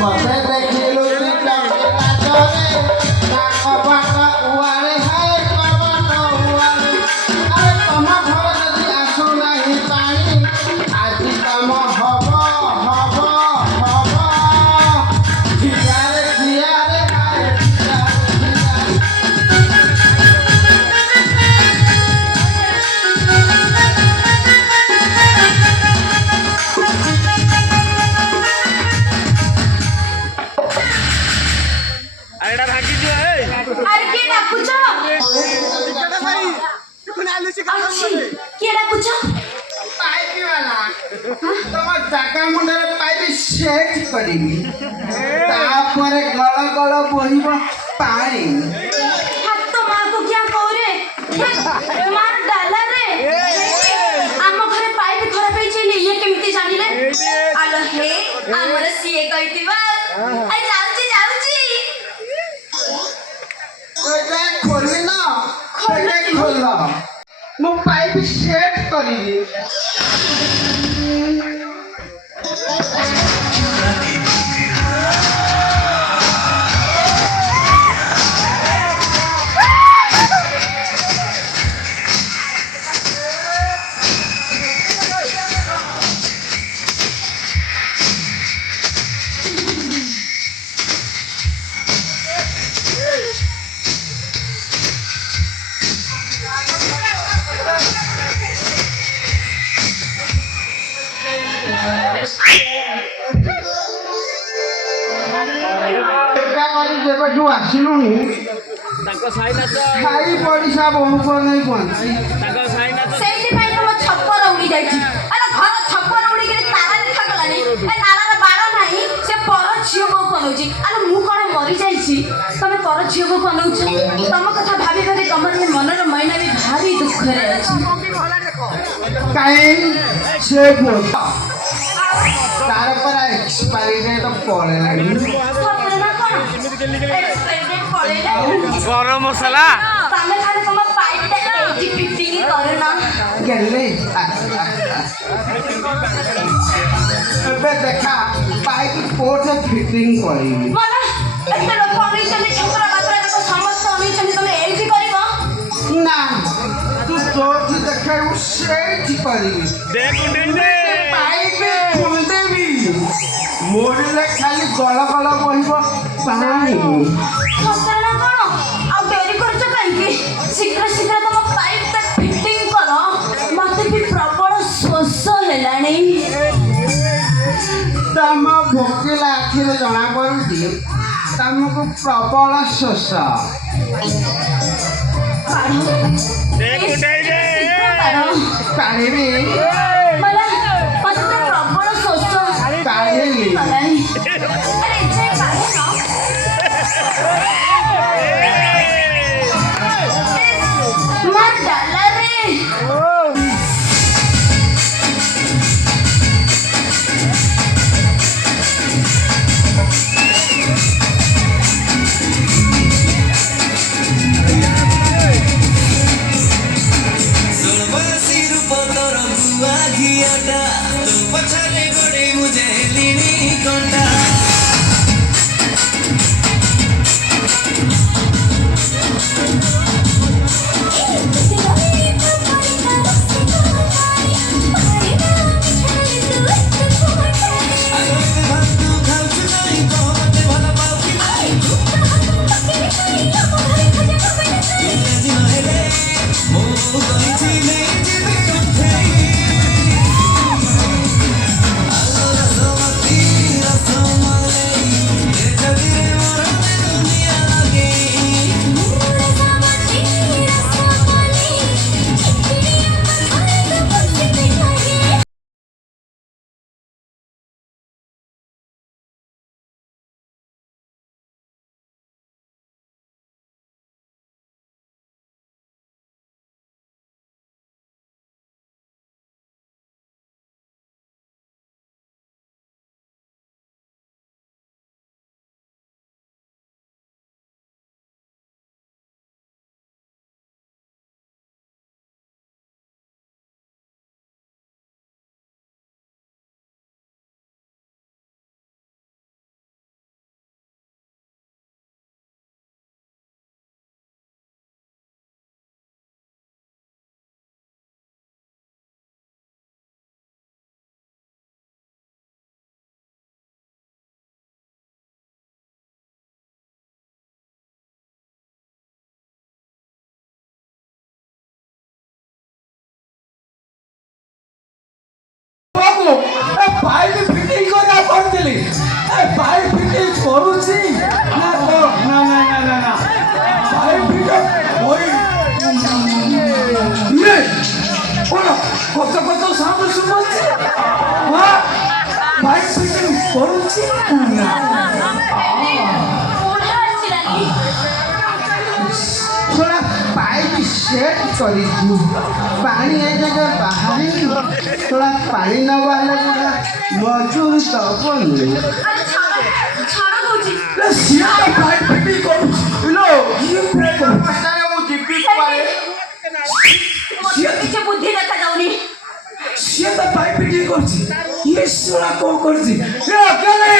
मते देखिलु चिका लाजरे नाक बाक उआरे हाय पवन उआरे अरे तमा घर जदि आसु नाही पानी आजि काम हब जियारे हाय अरे भागी जो है अरे के डाकुछ के डाकुछ पाइप वाला तम जाका मुंडे पाइप सेट करिबी तापर गळ गळ बहिब पानी हाथ तो मां को क्या कहो रे मार डाला रे आम घरे पाइप खराब होई चली ये केमिति जानिले आलो हे हमर सीए कहितिबा आ जाउची एटा खोलि ना खोले खोल मु पाइप सेट करिबी जेबठू आसिलुनी ताको साई नाच खाई पड़िसा बहु नहीं पहुंची ताको साई नाच सेठी पाई तो छप्पर उड़ी जाईची अरे घर छप्पर उड़ी के तारा देखा गलानी ए नालार बाड़ नाही से पर झियो को कनौची अरे मु कोन मरि जाईची तमे पर झियो को कनौछ तम कथा भाबी भाबी तमर मनर मैना भी भारी दुख रे अछि काई से बोल तार पर एक्सपायरी डेट पड़े लगी सपना ना कोन एक्सपेरिमेंट पड़े ना गरम मसाला तमे खाली तम पाइप टा एजी फिटिंग करे ना गेले बे देखा पाइप कोट फिटिंग करी मला एते लोक अमी चली छपरा बात्रा को समस्त अमी चली तमे एजी करबो ना तू जोर देखे उसे करी देख दे पाइप खोल देबी मोड़ले खाली गल गल बहिब पानी सपना कोन आ डेरी करछ काई शीघ्र शीघ्र तम पाइप टा फिटिंग करो मते भी प्रबल शोष हेलानी तम भोकिला आखिरे जना पड़ुची तमको प्रबल शोष देख दे पानी मला मते तो प्रबल शोष काढेली अरे इच्छा काढे ना मार डाला रे पछाडे गोडे मुझे लिनी कंडा ପାଇପ୍ ଫିଟିଂ କରିବା କରିଥିଲି ପାଇପ୍ ଫିଟିଂ କରୁଛି ନା ନା ନା ନା ନା ନା ପାଇପ୍ ଫିଟିଂ ଇଏ କ'ଣ କଚ କଚ ସାଉଣ୍ଡ ଶୁଭୁଛି ହଁ ପାଇପ୍ ଫିଟିଂ କରୁଛି ନା ବଢିଆ ଆସିଲାନି थोड़ा पाइप सेट करी पानी ए जगह बाहर थोड़ा पानी न वाले पूरा मजूर दब ଆରେ ଛାଡ଼ ଦଉଛି ସିଏ ପାଇପ୍ ଫିଟିଂ କରୁଛି ଇଲୋ ମୋତେ କିଛି ବୁଦ୍ଧି ଦେଖାଯାଉନି ସିଏ ତ ପାଇପ୍ ଫିଟିଂ କରୁଛି ଇଏ ଶୁଣା କ'ଣ କରୁଛି ଏ ଅକାଲି